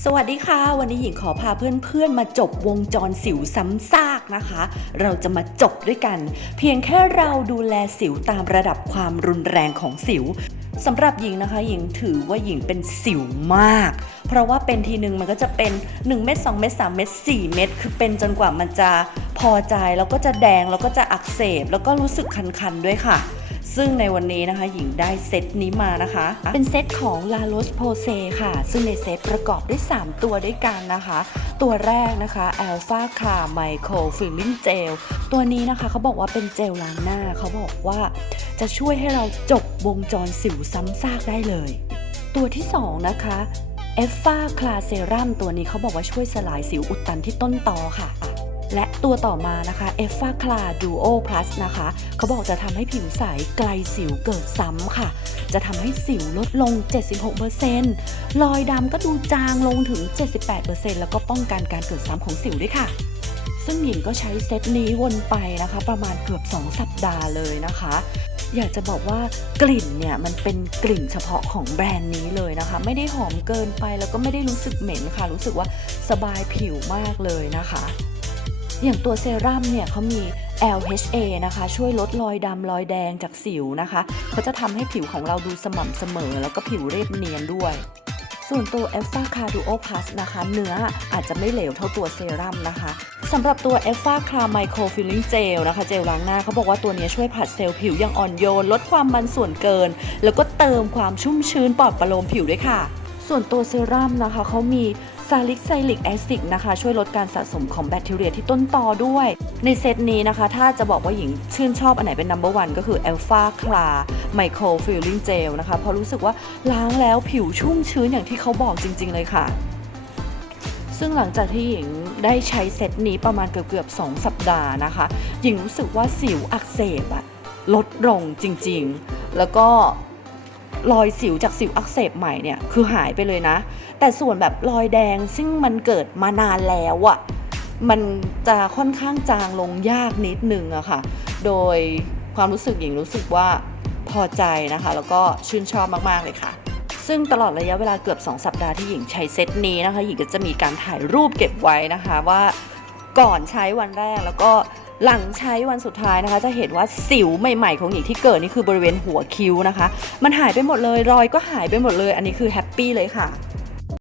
สวัสดีค่ะ วันนี้หญิงขอพาเพื่อนๆ มาจบวงจรสิวซ้ำซากนะคะ เราจะมาจบด้วยกัน เพียงแค่เราดูแลสิวตามระดับความรุนแรงของสิวสำหรับหญิงนะคะ หญิงถือว่าหญิงเป็นสิวมาก เพราะว่าเป็นทีหนึ่งมันก็จะเป็น 1 เม็ด2เม็ด3เม็ด4เม็ดคือเป็นจนกว่ามันจะ พอใจแล้วก็จะแดงแล้วก็จะอักเสบ แล้วก็รู้สึกคันๆด้วยค่ะ ซึ่งในวันนี้นะคะหญิงได้เซตนี้มานะคะ เป็นเซตของ La Roche Posay ค่ะ ซึ่งในเซตประกอบด้วย 3 ตัวด้วยกันนะคะ ตัวแรกนะคะ Alpha c a r Micro Filling Gel ตัวนี้นะคะเขาบอกว่าเป็นเจลล้างหน้าเขาบอกว่าจะช่วยให้เราจบวงจรสิวซ้ำซากได้เลย ตัวที่ 2 นะคะ e f f a c l a Serum ตัวนี้เขาบอกว่าช่วยสลายสิวอุดตันที่ต้นตอค่ะ และตัวต่อมานะคะ e f f a c l a Duo Plus นะคะ เขาบอกจะทำให้ผิวใสไกลสิวเกิดซ้ำค่ะ จะทำให้สิวลดลง 76%รอยดำก็ดูจางลงถึง 78%แล้วก็ป้องกันการเกิดซ้ำของสิวด้วยค่ะซึ่งหญิงก็ใช้เซตนี้วนไปนะคะ ประมาณเกือบ 2 สัปดาห์เลยนะคะ อยากจะบอกว่ากลิ่นเนี่ยมันเป็นกลิ่นเฉพาะของแบรนด์นี้เลยนะคะ ไม่ได้หอมเกินไปแล้วก็ไม่ได้รู้สึกเหม็นค่ะ รู้สึกว่าสบายผิวมากเลยนะคะ อย่างตัวเซรั่มเนี่ยเขามี LHA นะคะ ช่วยลดรอยดำรอยแดงจากสิวนะคะเขาจะทำให้ผิวของเราดูสม่ำเสมอ แล้วก็ผิวเรียบเนียนด้วย ส่วนตัว e f f a c a r Duo Plus นะคะ เนื้ออาจจะไม่เหลวเท่าตัวเซรั่มนะคะสำหรับตัว e f f a c a r Micro Filling Gel นะคะ เจลล้างหน้าเขาบอกว่าตัวนี้ช่วยผัดเซลล์ผิวอย่างอ่อนโยน ลดความมันส่วนเกิน แล้วก็เติมความชุ่มชื้นปลอดประโลมผิวด้วยค่ะ ส่วนตัวเซรั่มนะคะเขามี ซาลิกไซลิกแอซิดนะคะ ช่วยลดการสะสมของแบคทีเรียที่ต้นตอด้วย ในเซตนี้นะคะ ถ้าจะบอกว่าหญิงชื่นชอบอันไหนเป็น number one ก็คือ Alpha c l a Micro Filling Gel นะคะ เพราะรู้สึกว่าล้างแล้วผิวชุ่มชื้นอย่างที่เขาบอกจริง ๆ เลยค่ะ ซึ่งหลังจากที่หญิงได้ใช้เซตนี้ประมาณเกือบๆ2สัปดาห์นะคะ หญิงรู้สึกว่าสิวอักเสบอะลดลงจริงๆ แล้วก็ รอยสิวจากสิวอักเสบใหม่เนี่ยคือหายไปเลยนะ แต่ส่วนแบบรอยแดงซึ่งมันเกิดมานานแล้วอะมันจะค่อนข้างจางลงยากนิดนึงอะค่ะ โดยความรู้สึกหญิงรู้สึกว่าพอใจนะคะ แล้วก็ชื่นชอบมาก ๆ เลยค่ะ ซึ่งตลอดระยะเวลาเกือบ 2 สัปดาห์ที่หญิงใช้เซตนี้นะคะ หญิงก็จะมีการถ่ายรูปเก็บไว้นะคะว่าก่อนใช้วันแรกแล้วก็ หลังใช้วันสุดท้ายนะคะ จะเห็นว่าสิวใหม่ ๆ ของหญิงที่เกิดนี่คือบริเวณหัวคิ้วนะคะ มันหายไปหมดเลยรอยก็หายไปหมดเลย อันนี้คือแฮปปี้เลยค่ะ